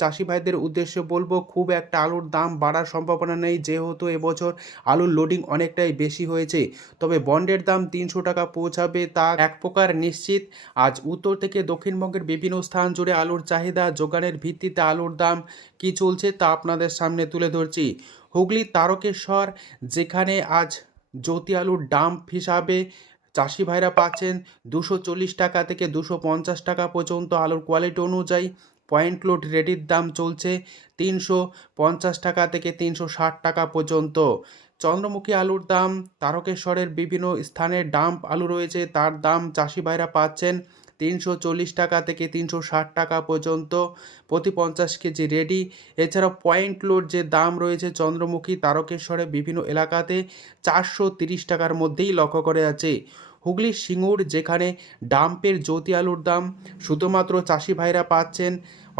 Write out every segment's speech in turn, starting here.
চাষি ভাইদের উদ্দেশ্যে বলবো, খুব একটা আলুর দাম বাড়ার সম্ভাবনা নেই, যেহেতু এবছর আলুর লোডিং অনেকটাই বেশি হয়েছে। তবে বন্ডের দাম 300 টাকা পৌঁছাবে তা এক প্রকার নিশ্চিত। আজ উত্তর থেকে দক্ষিণবঙ্গের বিভিন্ন স্থান জুড়ে আলুর চাহিদা যোগানের ভিত্তিতে আলুর দাম কী চলছে তা আপনাদের সামনে তুলে ধরছি। হুগলির তারকেশ্বর, যেখানে আজ জ্যোতি আলুর ডাম্প হিসাবে চাষি ভাইরা পাচ্ছেন 240 টাকা থেকে 250 টাকা পর্যন্ত। আলুর কোয়ালিটি অনুযায়ী পয়েন্ট লোড রেডির দাম চলছে 350 টাকা থেকে 360 টাকা পর্যন্ত। চন্দ্রমুখী আলুর দাম, তারকেশ্বরের বিভিন্ন স্থানে ডাম্প আলু রয়েছে, তার দাম চাষি ভাইরা পাচ্ছেন 340 টাকা থেকে 360 টাকা পর্যন্ত প্রতি 50 কেজি রেডি। এছাড়াও পয়েন্ট লোড যে দাম রয়েছে চন্দ্রমুখী তারকেশ্বরে বিভিন্ন এলাকাতে 430 টাকার মধ্যেই লক্ষ্য করে আছে। হুগলির সিঙ্গুর, যেখানে ডাম্পের জ্যোতি আলুর দাম শুধুমাত্র চাষি ভাইরা পাচ্ছেন,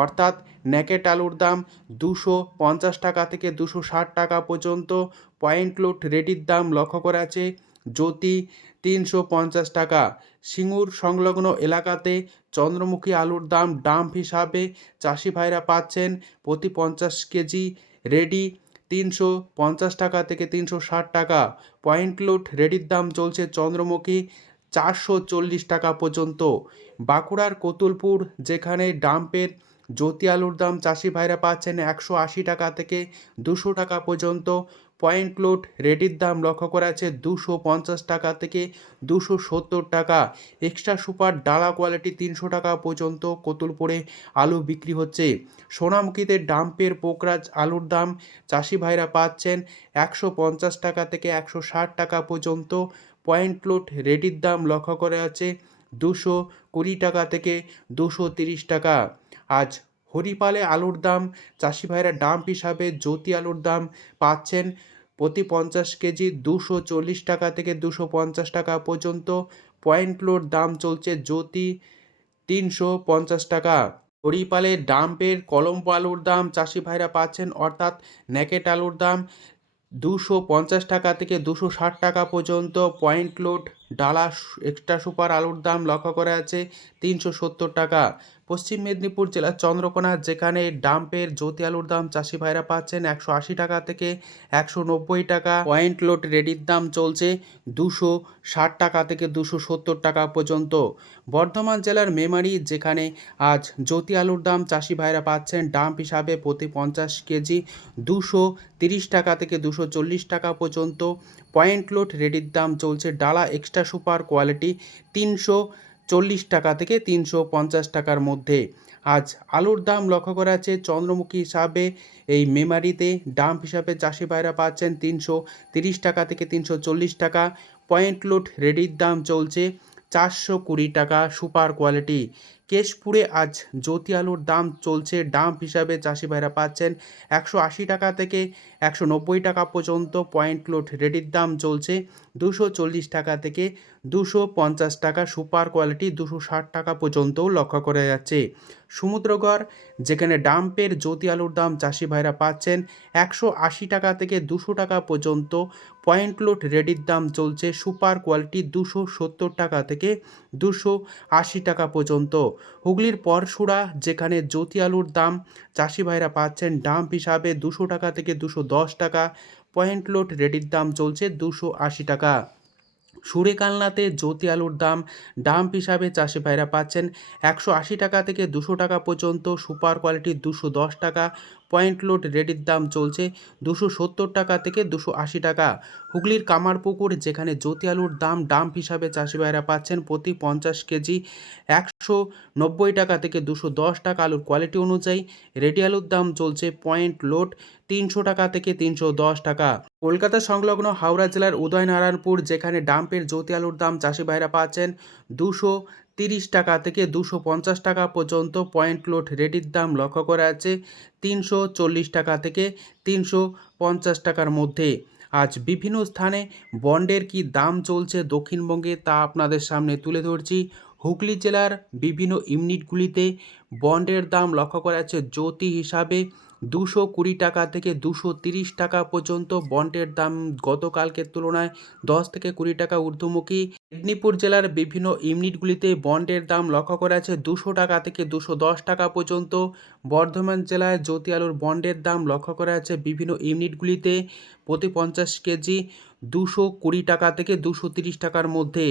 অর্থাৎ ন্যাকেট আলুর দাম 250 টাকা থেকে 260 টাকা পর্যন্ত। পয়েন্ট লোড রেডির দাম লক্ষ্য করা আছে জ্যোতি 350 টাকা। সিঙ্গুর সংলগ্ন এলাকাতে চন্দ্রমুখী আলুর দাম ডাম্প হিসাবে চাষি ভাইরা পাচ্ছেন প্রতি 50 কেজি রেডি 350 টাকা থেকে 360 টাকা। পয়েন্ট লোড রেডির দাম চলছে চন্দ্রমুখী 440 টাকা পর্যন্ত। বাঁকুড়ার কতুলপুর, যেখানে ডাম্পের জ্যোতি আলুর দাম চাষি ভাইরা পাচ্ছেন 180 টাকা থেকে 200 টাকা পর্যন্ত। পয়েন্ট লোড রেডির দাম লক্ষ্য করা আছে 250 টাকা থেকে 270 টাকা। এক্সট্রা সুপার ডালা কোয়ালিটি 300 টাকা পর্যন্ত কতুলপুরে আলু বিক্রি হচ্ছে। সোনামুখীতে ডাম্পের পোকরাজ আলুর দাম চাষি ভাইরা পাচ্ছেন 150 টাকা থেকে 160 টাকা পর্যন্ত। পয়েন্ট লোড রেডির দাম লক্ষ্য করা আছে 220 টাকা থেকে 230 টাকা। আজ হরিপালে আলুর দাম চাষি ভাইরা ডাম্প হিসাবে জ্যোতি আলুর দাম পাচ্ছেন প্রতি 50 কেজি 240 টাকা থেকে 250 টাকা পর্যন্ত। পয়েন্ট লোড দাম চলছে জ্যোতি 350 টাকা। হরিপালে ডাম্পের কলম্বো আলুর দাম চাষি ভাইরা পাচ্ছেন, অর্থাৎ ন্যাকেট আলুর দাম 250 টাকা থেকে 260 টাকা পর্যন্ত। পয়েন্ট লোড ডালা এক্সট্রা সুপার আলুর দাম লক্ষ্য করা আছে 370 টাকা। পশ্চিম মেদিনীপুর জেলার চন্দ্রকোনা, যেখানে ডাম্পের জ্যোতি আলুর দাম চাষি ভাইরা পাচ্ছেন 180 টাকা থেকে 190 টাকা। পয়েন্ট লোড রেডির দাম চলছে 260 টাকা থেকে 270 টাকা পর্যন্ত। বর্ধমান জেলার মেমারি, যেখানে আজ জ্যোতি আলুর দাম চাষি ভাইরা পাচ্ছেন ডাম্প হিসাবে প্রতি 50 কেজি 230 টাকা থেকে 240 টাকা পর্যন্ত। পয়েন্ট লোড রেডির দাম চলছে ডালা এক্সট্রা সুপার কোয়ালিটি 340 টাকা থেকে 350 টাকার মধ্যে। আজ আলুর দাম লক্ষ্য করা আছে চন্দ্রমুখী হিসাবে এই মেমারিতে ডাম্প হিসাবে চাষি ভাইরা পাচ্ছেন 330 টাকা থেকে 340 টাকা। পয়েন্ট লোড রেডির দাম চলছে 420 টাকা সুপার কোয়ালিটি। কেশপুরে আজ জ্যোতি আলুর দাম চলছে ডাম্প হিসাবে চাষি ভাইরা পাচ্ছেন 180 টাকা থেকে 190 টাকা পর্যন্ত। পয়েন্ট লোড রেডির দাম চলছে 240 টাকা থেকে 250 টাকা সুপার কোয়ালিটি 260 টাকা পর্যন্তও লক্ষ্য করা যাচ্ছে। সমুদ্রগড়, যেখানে ডাম্পের জ্যোতি আলুর দাম চাষি ভাইরা পাচ্ছেন 180 টাকা থেকে 200 টাকা পর্যন্ত। পয়েন্ট লোড রেডির দাম চলছে সুপার কোয়ালিটি 270 টাকা থেকে 280 টাকা পর্যন্ত। হুগলির পরশুরা, যেখানে জ্যোতি আলুর দাম চাষি ভাইরা পাচ্ছেন ডাম্প হিসাবে 200 টাকা থেকে 210 টাকা। পয়েন্ট লোড রেডির দাম চলছে 280 টাকা। সুরেকালনাতে জ্যোতি আলুর দাম ডাম্প হিসাবে চাষি ভাইরা পাচ্ছেন 180 টাকা থেকে 200 টাকা পর্যন্ত। সুপার কোয়ালিটি 210 টাকা। পয়েন্ট লোড রেডির দাম চলছে 270 টাকা থেকে 280 টাকা। হুগলির কামারপুকুর, যেখানে জ্যোতি আলুর দাম ডাম্প হিসাবে চাষি ভাইরা পাচ্ছেন প্রতি 50 কেজি 190 টাকা থেকে 210 টাকা। আলুর কোয়ালিটি অনুযায়ী রেডি আলুর দাম চলছে পয়েন্ট লোড 300 টাকা থেকে 310 টাকা। কলকাতা সংলগ্ন হাওড়া জেলার উদয়নারায়ণপুর, যেখানে ডাম্পের জ্যোতি আলুর দাম চাষি ভাইরা পাচ্ছেন 230 টাকা থেকে 250 টাকা পর্যন্ত। পয়েন্ট লোড রেডির দাম লক্ষ্য করা আছে 340 টাকা থেকে 350 টাকার মধ্যে। আজ বিভিন্ন স্থানে বন্ডের কি দাম চলছে দক্ষিণবঙ্গে তা আপনাদের সামনে তুলে ধরছি। হুগলি জেলার বিভিন্ন ইউনিটগুলিতে বন্ডের দাম লক্ষ্য করা যাচ্ছে জ্যোতি হিসাবে 220 টাকা থেকে 230 টাকা পর্যন্ত বন্ডের দাম গতকালকের তুলনায় 10 থেকে 20 টাকা ঊর্ধ্বমুখী। মেদিনীপুর জেলার বিভিন্ন ইউনিটগুলিতে বন্ডের দাম লক্ষ্য করা আছে 200 টাকা থেকে 210 টাকা পর্যন্ত। বর্ধমান জেলায় জ্যোতি আলুর বন্ডের দাম লক্ষ্য করা আছে বিভিন্ন ইউনিটগুলিতে প্রতি 50 কেজি 220 টাকা থেকে 230 টাকার মধ্যে।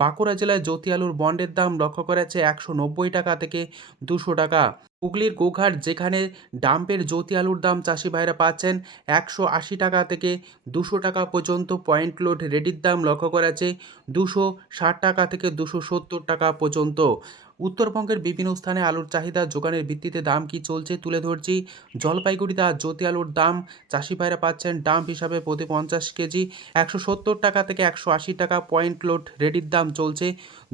বাঁকুড়া জেলায় জ্যোতি আলুর বন্ডের দাম লক্ষ্য করা আছে 190 টাকা থেকে 200 টাকা। হুগলির গোঘাট যেখানে ডাম্পের জ্যোতি আলুর দাম চাষি ভাইরা পাচ্ছেন 180 টাকা থেকে 200 টাকা পর্যন্ত। পয়েন্ট লোড রেডির দাম লক্ষ্য করা আছে 260 টাকা থেকে 270 টাকা পর্যন্ত। উত্তরবঙ্গের বিভিন্ন স্থানে আলুর চাহিদা যোগানের ভিত্তিতে দাম কি চলছে তুলে ধরছি। জলপাইগুড়িতে আজ জ্যোতি আলুর দাম চাষি ভাইরা পাচ্ছেন ডাম্প হিসাবে প্রতি 50 কেজি 170 টাকা থেকে 180 টাকা। পয়েন্ট লোড রেডির দাম চলছে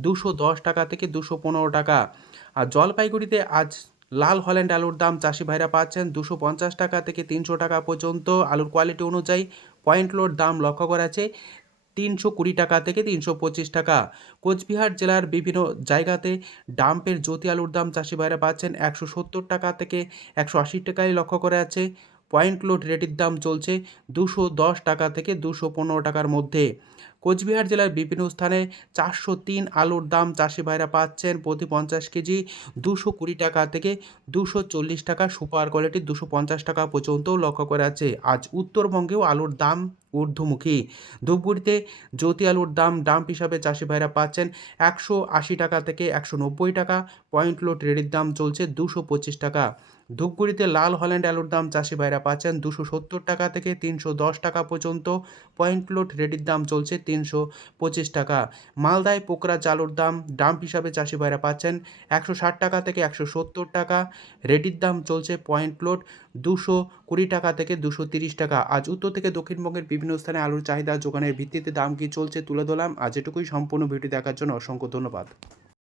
210 টাকা থেকে 215 টাকা। আর জলপাইগুড়িতে আজ লাল হল্যান্ড আলুর দাম চাষি ভাইরা পাচ্ছেন 250 টাকা থেকে 300 টাকা পর্যন্ত আলুর কোয়ালিটি অনুযায়ী। পয়েন্ট লোড দাম লক্ষ্য করা আছে 320 টাকা থেকে 325 টাকা। কোচবিহার জেলার বিভিন্ন জায়গাতে ডাম্পের জ্যোতি আলুর দাম চাষি ভাইরা পাচ্ছেন 170 টাকা থেকে 180 টাকায় লক্ষ্য করা আছে। পয়েন্ট লোড রেটির দাম চলছে 210 টাকা থেকে 215 টাকার মধ্যে। কোচবিহার জেলার বিভিন্ন স্থানে 403 আলুর দাম চাষি ভাইরা পাচ্ছেন প্রতি 50 কেজি 220 টাকা থেকে 240 টাকা। সুপার কোয়ালিটির 250 টাকা পর্যন্তও লক্ষ্য করা আছে। আজ উত্তরবঙ্গেও আলুর দাম ঊর্ধ্বমুখী। ধূপগুড়িতে জ্যোতি আলুর দাম ডাম্প হিসাবে চাষি ভাইরা পাচ্ছেন 180 টাকা থেকে 190 টাকা। পয়েন্ট লোড রেডির দাম চলছে 225 টাকা। ধূপগুড়িতে লাল হল্যান্ড আলুর দাম চাষি ভাইরা পাচ্ছেন 270 টাকা থেকে 310 টাকা পর্যন্ত। পয়েন্ট লোড রেডির দাম চলছে 325 টাকা। মালদায় পোকরাজ আলুর দাম ডাম্প হিসাবে চাষি ভাইরা পাচ্ছেন 160 টাকা থেকে 170 টাকা। রেডির দাম চলছে পয়েন্ট লোড 220 টাকা থেকে 230 টাকা। আজ উত্তর থেকে দক্ষিণবঙ্গের বিভিন্ন স্থানে আলুর চাহিদা যোগানের ভিত্তিতে দাম কী চলছে তুলে ধরলাম। আজ এটুকুই। সম্পূর্ণ ভিডিও দেখার জন্য অসংখ্য ধন্যবাদ।